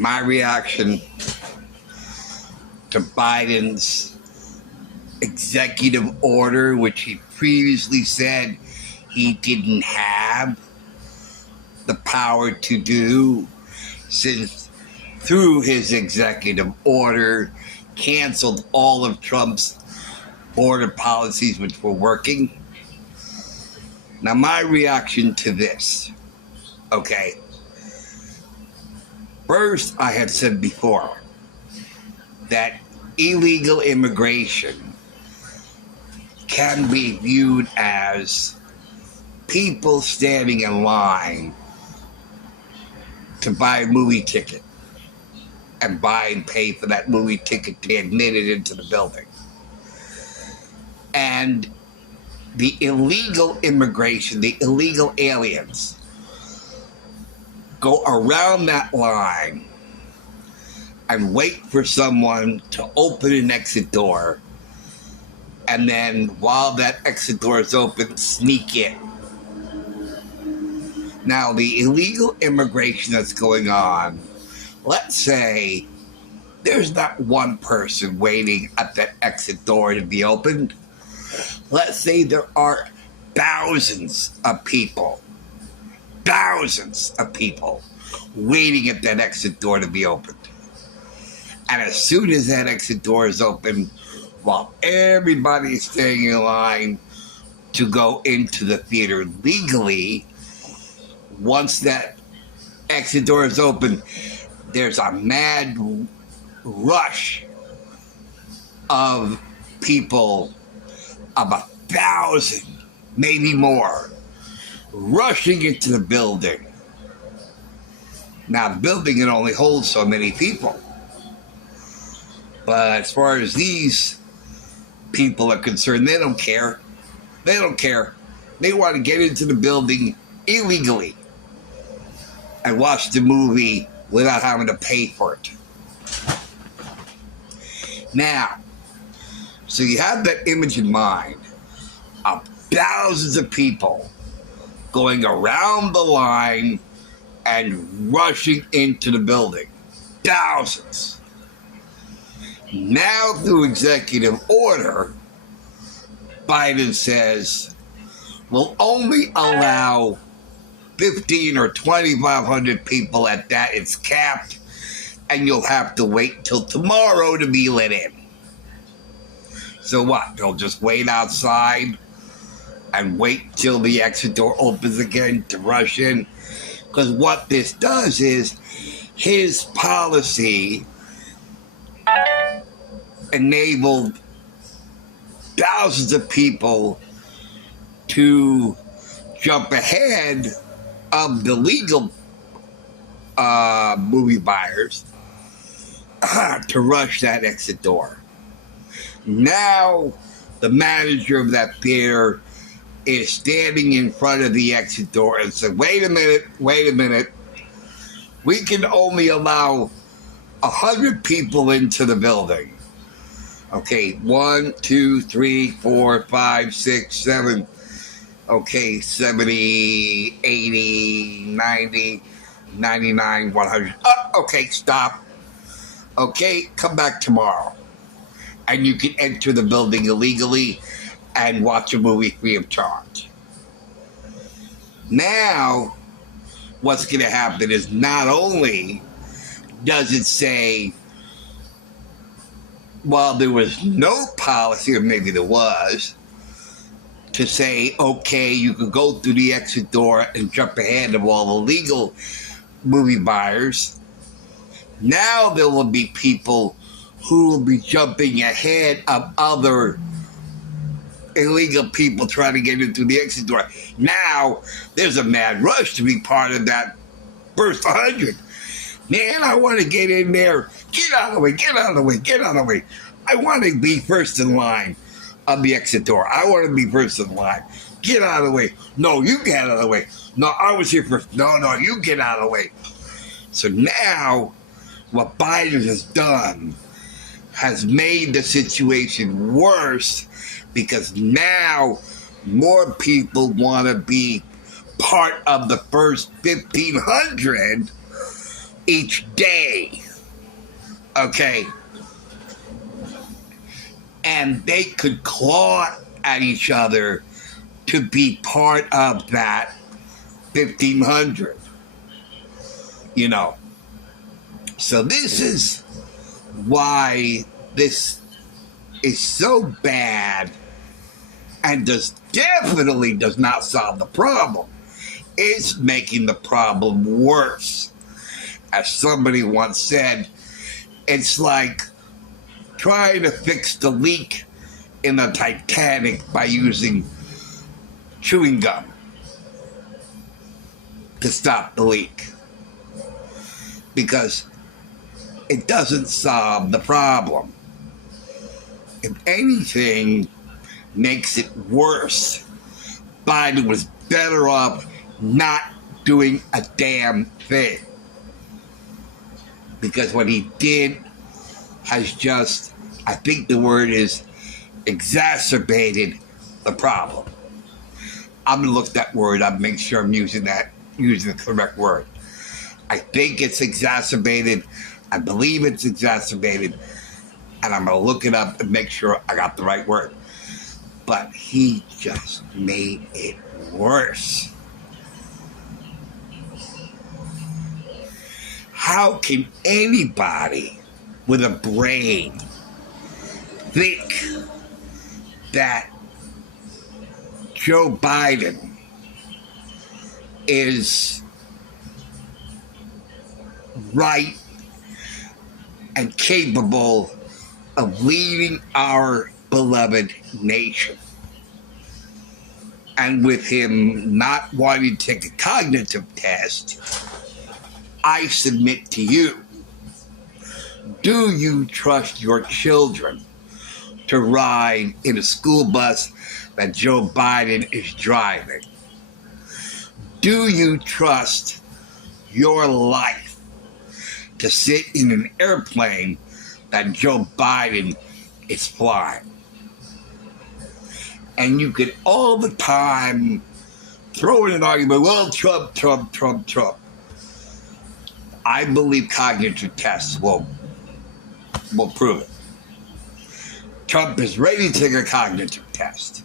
my reaction to Biden's executive order, which he previously said he didn't have the power to do, since through his executive order canceled all of Trump's border policies which were working. Now, my reaction to this, okay, first, I had said before that illegal immigration can be viewed as people standing in line to buy a movie ticket and buy and pay for that movie ticket to be admitted into the building. And the illegal immigration, the illegal aliens, go around that line and wait for someone to open an exit door, and then while that exit door is open, sneak in. Now, the illegal immigration that's going on, let's say there's not one person waiting at that exit door to be opened. Let's say there are thousands of people waiting at that exit door to be opened. And as soon as that exit door is open, while everybody is staying in line to go into the theater legally, once that exit door is open, there's a mad rush of people, of 1,000, maybe more, rushing into the building. Now, the building can only hold so many people. But as far as these people are concerned, they don't care. They don't care. They want to get into the building illegally and watch the movie without having to pay for it. Now, so you have that image in mind of thousands of people going around the line and rushing into the building. Thousands. Now, through executive order, Biden says we'll only allow 15 or 2,500 people at that. It's capped, and you'll have to wait till tomorrow to be let in. So what? They'll just wait outside and wait till the exit door opens again to rush in? Because what this does is his policy enabled thousands of people to jump ahead of the legal movie buyers to rush that exit door. Now, the manager of that theater is standing in front of the exit door and said, wait a minute. We can only allow 100 people into the building. Okay, 1, 2, 3, 4, 5, 6, 7. Okay, 70, 80, 90, 99, 100. Okay, stop. Okay, come back tomorrow. And you can enter the building illegally and watch a movie free of charge. Now, what's going to happen is not only does it say, well, there was no policy, or maybe there was, to say, okay, you can go through the exit door and jump ahead of all the legal movie buyers. Now there will be people who will be jumping ahead of other illegal people trying to get into the exit door. Now there's a mad rush to be part of that first 100. Man, I want to get in there. Get out of the way, get out of the way, get out of the way. I want to be first in line on the exit door. I want to be first in line. Get out of the way. No, you get out of the way. No, I was here first. No, you get out of the way. So now, what Biden has done has made the situation worse, because now more people want to be part of the first 1,500 each day. Okay? And they could claw at each other to be part of that 1,500. You know. So this is why this is so bad and definitely does not solve the problem. It's making the problem worse. As somebody once said, it's like trying to fix the leak in the Titanic by using chewing gum to stop the leak. Because it doesn't solve the problem. If anything makes it worse, Biden was better off not doing a damn thing. Because what he did has just, I think the word is, exacerbated the problem. I'm going to look that word up, make sure I'm using the correct word. I think it's exacerbated. I believe it's exacerbated. And I'm going to look it up and make sure I got the right word. But he just made it worse. How can anybody with a brain think that Joe Biden is right and capable of leading our beloved nation? And with him not wanting to take a cognitive test, I submit to you, do you trust your children to ride in a school bus that Joe Biden is driving? Do you trust your life to sit in an airplane that Joe Biden is flying? And you could all the time throw in an argument, well, Trump. I believe cognitive tests will prove it. Trump is ready to take a cognitive test.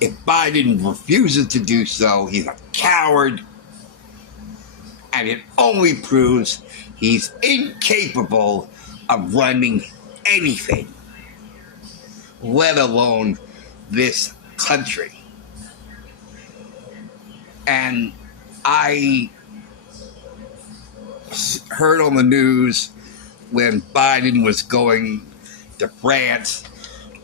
If Biden refuses to do so, he's a coward. And it only proves he's incapable of running anything, let alone this country. And I heard on the news when Biden was going to France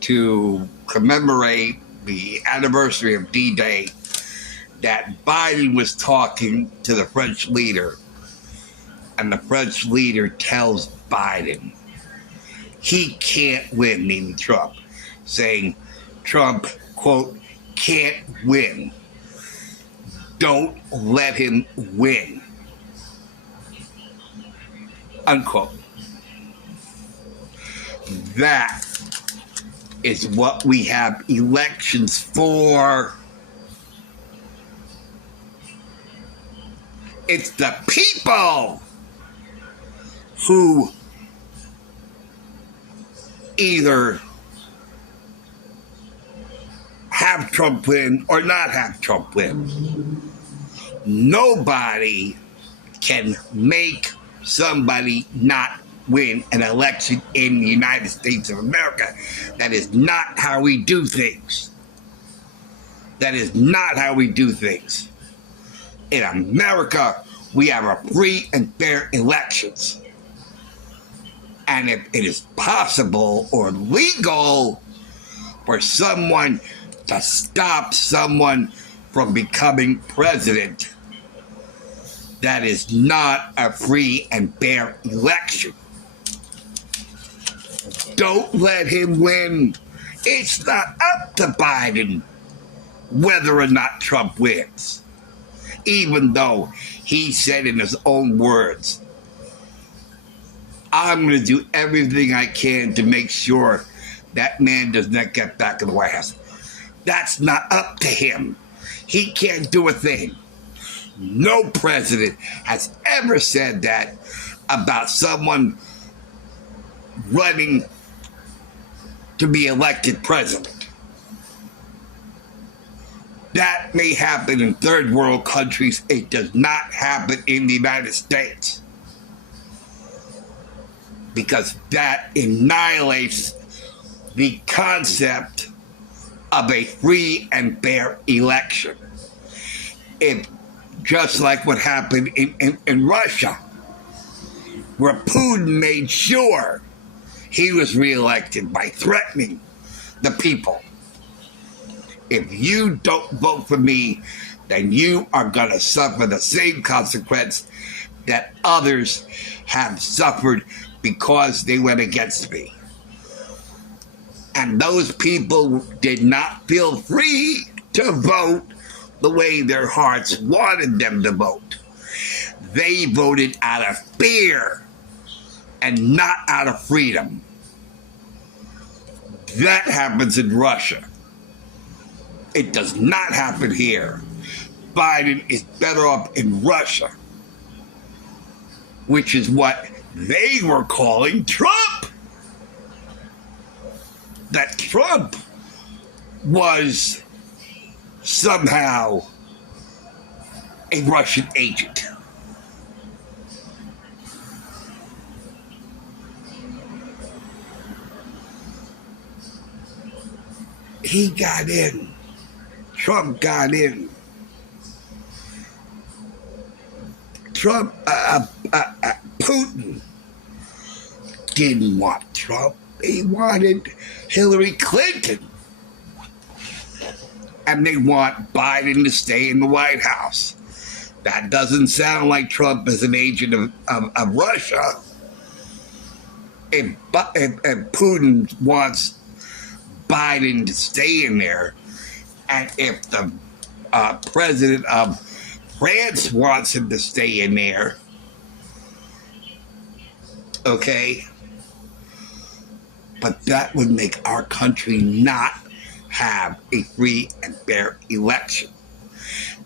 to commemorate the anniversary of D-Day that Biden was talking to the French leader, and the French leader tells Biden he can't win, meaning Trump, saying Trump, quote, can't win. Don't let him win, unquote. That is what we have elections for. It's the people who either have Trump win or not have Trump win. Nobody can make somebody not win an election in the United States of America. That is not how we do things. That is not how we do things. In America, we have a free and fair elections. And if it is possible or legal for someone to stop someone from becoming president, that is not a free and fair election. Don't let him win. It's not up to Biden whether or not Trump wins. Even though he said in his own words, I'm going to do everything I can to make sure that man does not get back in the White House. That's not up to him. He can't do a thing. No president has ever said that about someone running to be elected president. That may happen in third world countries. It does not happen in the United States, because that annihilates the concept of a free and fair election. It, just like what happened in Russia, where Putin made sure he was reelected by threatening the people. If you don't vote for me, then you are going to suffer the same consequence that others have suffered because they went against me. And those people did not feel free to vote the way their hearts wanted them to vote. They voted out of fear and not out of freedom. That happens in Russia. It does not happen here. Biden is better off in Russia, which is what they were calling Trump. That Trump was somehow a Russian agent. He got in. Trump got in. Putin didn't want Trump. He wanted Hillary Clinton. And they want Biden to stay in the White House. That doesn't sound like Trump is an agent of Russia. If Putin wants Biden to stay in there, and if the president of France wants him to stay in there, okay, but that would make our country not have a free and fair election.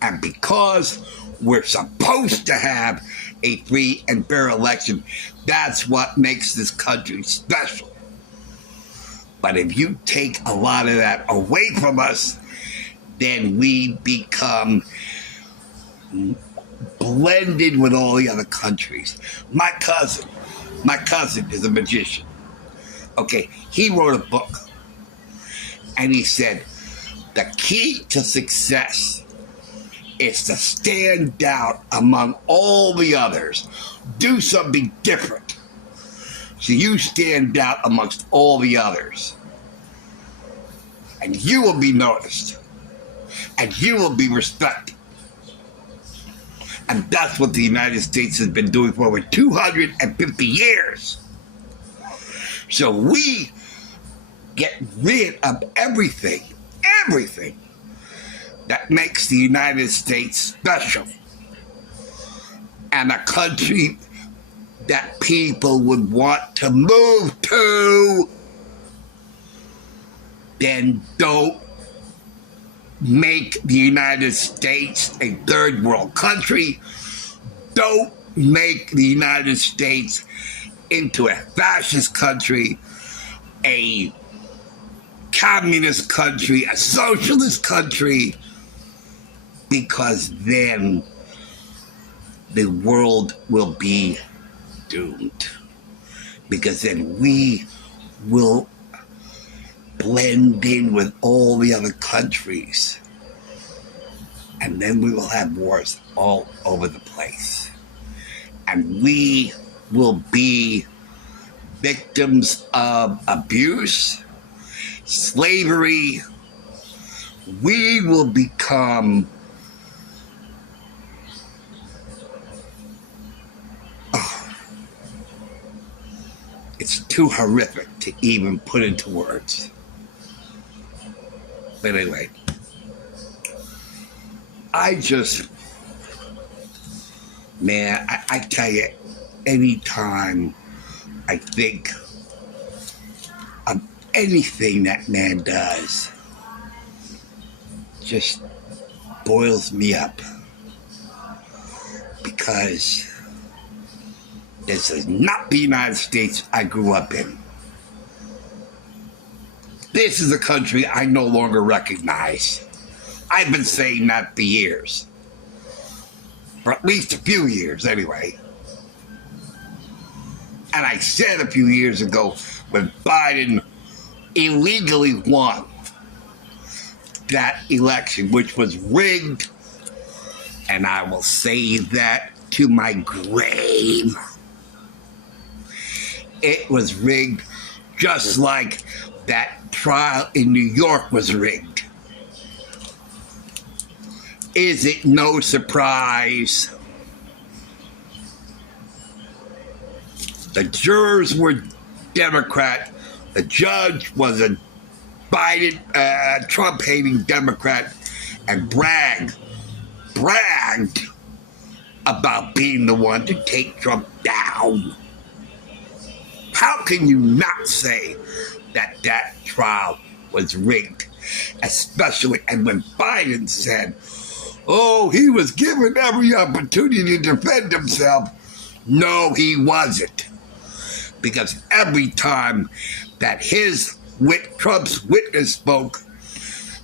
And because we're supposed to have a free and fair election, that's what makes this country special. But if you take a lot of that away from us, then we become blended with all the other countries. My cousin is a magician. Okay, he wrote a book, and he said, the key to success is to stand out among all the others. Do something different, so you stand out amongst all the others. And you will be noticed. And you will be respected. And that's what the United States has been doing for over 250 years. So we get rid of everything that makes the United States special. And a country that people would want to move to. Then don't make the United States a third world country. Don't make the United States into a fascist country, a communist country, a socialist country, because then the world will be doomed. Because then we will blend in with all the other countries. And then we will have wars all over the place. And we will be victims of abuse, slavery. We will become it's too horrific to even put into words. But anyway, I tell you, anytime I think of anything that man does, just boils me up. because this is not the United States I grew up in. This is a country I no longer recognize. I've been saying that for years. For at least a few years, anyway. And I said a few years ago when Biden illegally won that election, which was rigged, and I will say that to my grave. It was rigged just like that trial in New York was rigged. Is it no surprise? The jurors were Democrat. The judge was a Biden, Trump-hating Democrat, and bragged about being the one to take Trump down. How can you not say that that trial was rigged? Especially, and when Biden said, oh, he was given every opportunity to defend himself. No, he wasn't. Because every time that Trump's witness spoke,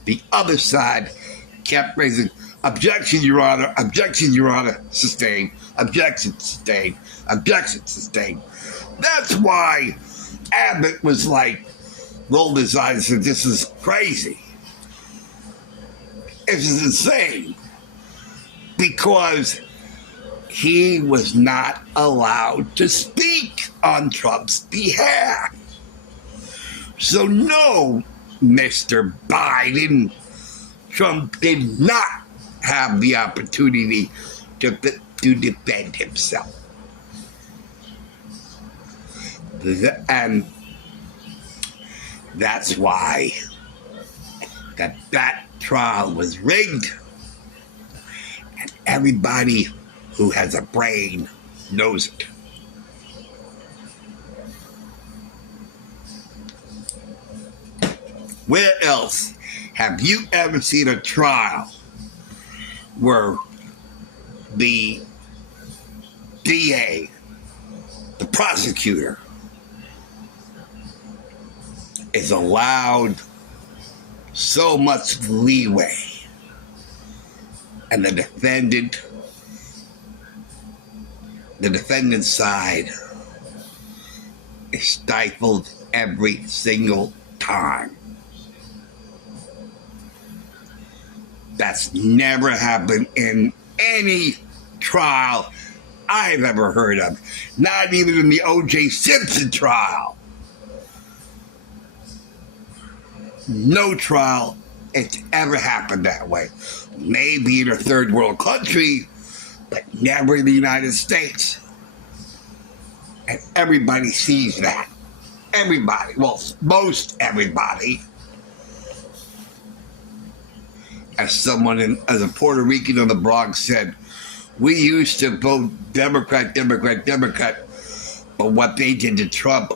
the other side kept raising, objection, Your Honor, sustained, objection, sustained, objection, sustained. That's why Abbott was like, rolled his eyes and said, this is crazy. This is insane. Because he was not allowed to speak on Trump's behalf. So no, Mr. Biden, Trump did not have the opportunity to defend himself. And that's why that trial was rigged. And everybody who has a brain knows it. Where else have you ever seen a trial where the DA, the prosecutor, is allowed so much leeway, and the defendant's side is stifled every single time? That's never happened in any trial I've ever heard of. Not even in the O.J. Simpson trial. No trial it's ever happened that way. Maybe in a third world country, but never in the United States. And everybody sees that. Everybody. Well, most everybody. As a Puerto Rican on the Bronx said, we used to vote Democrat, but what they did to Trump,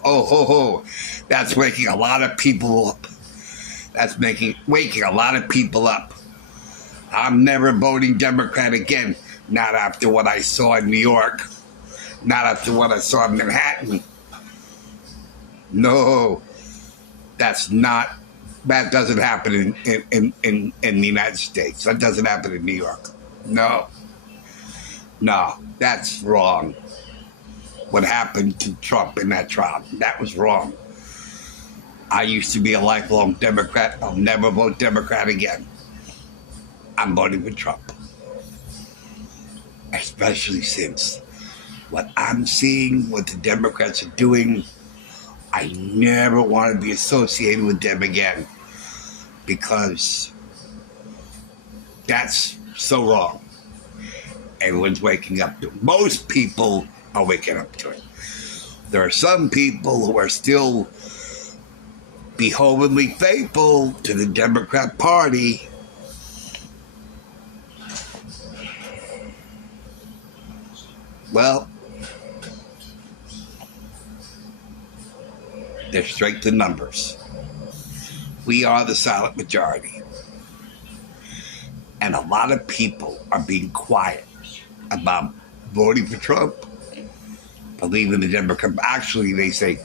that's waking a lot of people up. That's waking a lot of people up. I'm never voting Democrat again. Not after what I saw in New York. Not after what I saw in Manhattan. No, that doesn't happen in the United States. That doesn't happen in New York. No, that's wrong. What happened to Trump in that trial, that was wrong. I used to be a lifelong Democrat. I'll never vote Democrat again. I'm voting for Trump. Especially since what I'm seeing, what the Democrats are doing, I never want to be associated with them again, because that's so wrong. Everyone's waking up to it. Most people are waking up to it. There are some people who are still behovenly faithful to the Democrat Party. Well, they're straight to numbers. We are the silent majority. And a lot of people are being quiet about voting for Trump, for leaving the Democrat. Actually, they say,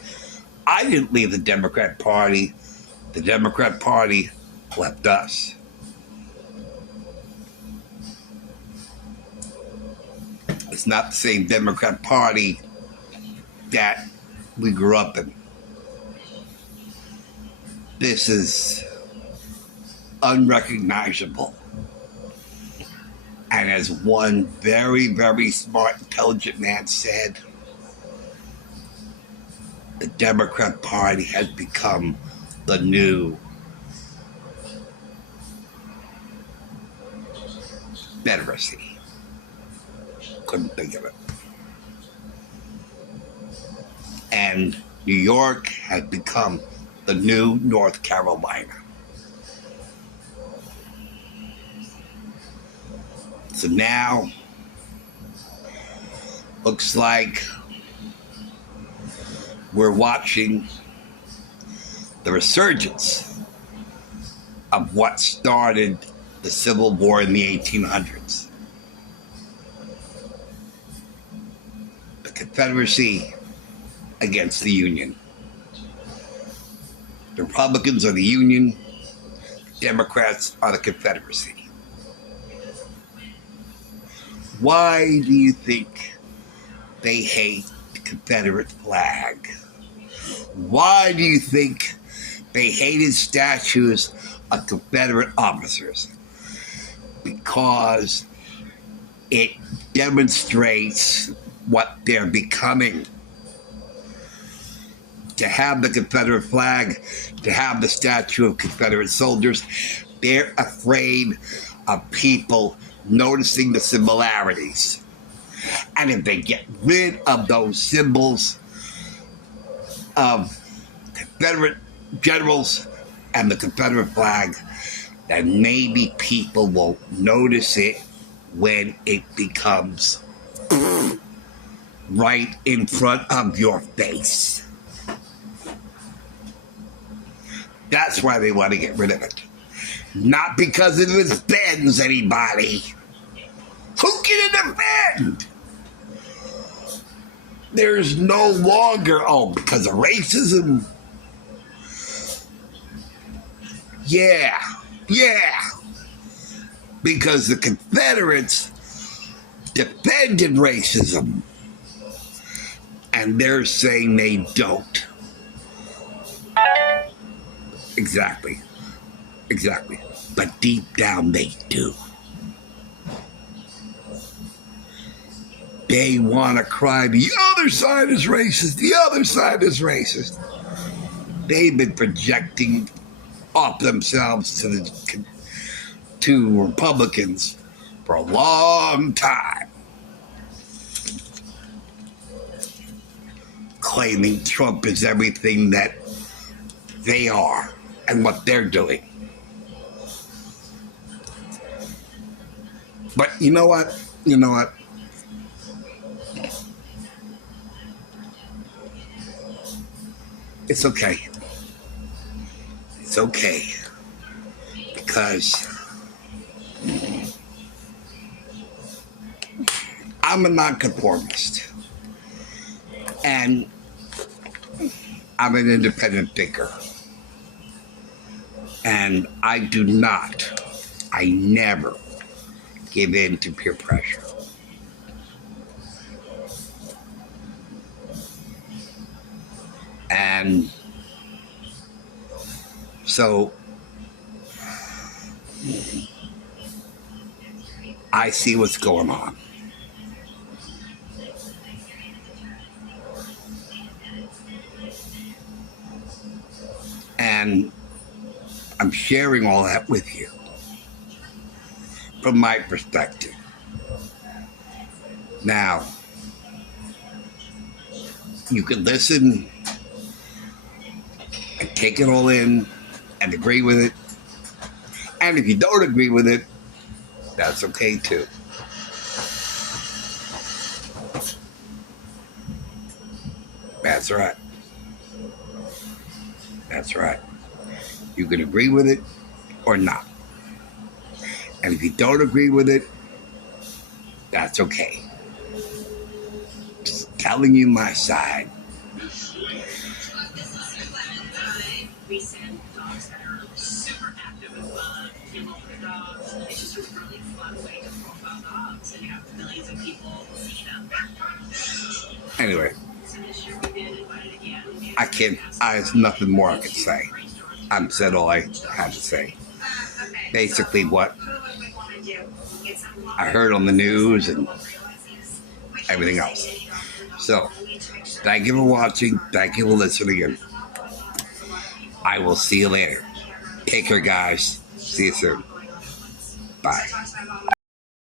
I didn't leave the Democrat Party. The Democrat Party left us. It's not the same Democrat Party that we grew up in. This is unrecognizable. And as one very, very smart, intelligent man said, the Democrat Party has become the new Confederacy. Couldn't think of it. And New York has become the new North Carolina. So now, looks like we're watching the resurgence of what started the Civil War in the 1800s. The Confederacy against the Union. The Republicans are the Union, Democrats are the Confederacy. Why do you think they hate the Confederate flag? Why do you think they hated statues of Confederate officers? Because it demonstrates what they're becoming. To have the Confederate flag, to have the statue of Confederate soldiers, they're afraid of people noticing the similarities. And if they get rid of those symbols of Confederate generals and the Confederate flag, then maybe people won't notice it when it becomes right in front of your face. That's why they want to get rid of it. Not because it offends anybody. Who can it offend? There's no longer, because of racism. Yeah. Because the Confederates defended racism. And they're saying they don't. Exactly. But deep down they do. They want to cry, the other side is racist, the other side is racist. They've been projecting off themselves to Republicans for a long time. Claiming Trump is everything that they are and what they're doing. But you know what? It's okay. Because I'm a nonconformist. And I'm an independent thinker. And I never give in to peer pressure. And so I see what's going on. And I'm sharing all that with you from my perspective. Now, you can listen and take it all in and agree with it. And if you don't agree with it, that's okay too. That's right. You can agree with it or not. And if you don't agree with it, that's okay. telling you my side. Anyway, there's nothing more I can say. I've said all I had to say. Basically, what I heard on the news and everything else. So, thank you for watching. Thank you for listening. And I will see you later. Take care, guys. See you soon. Bye.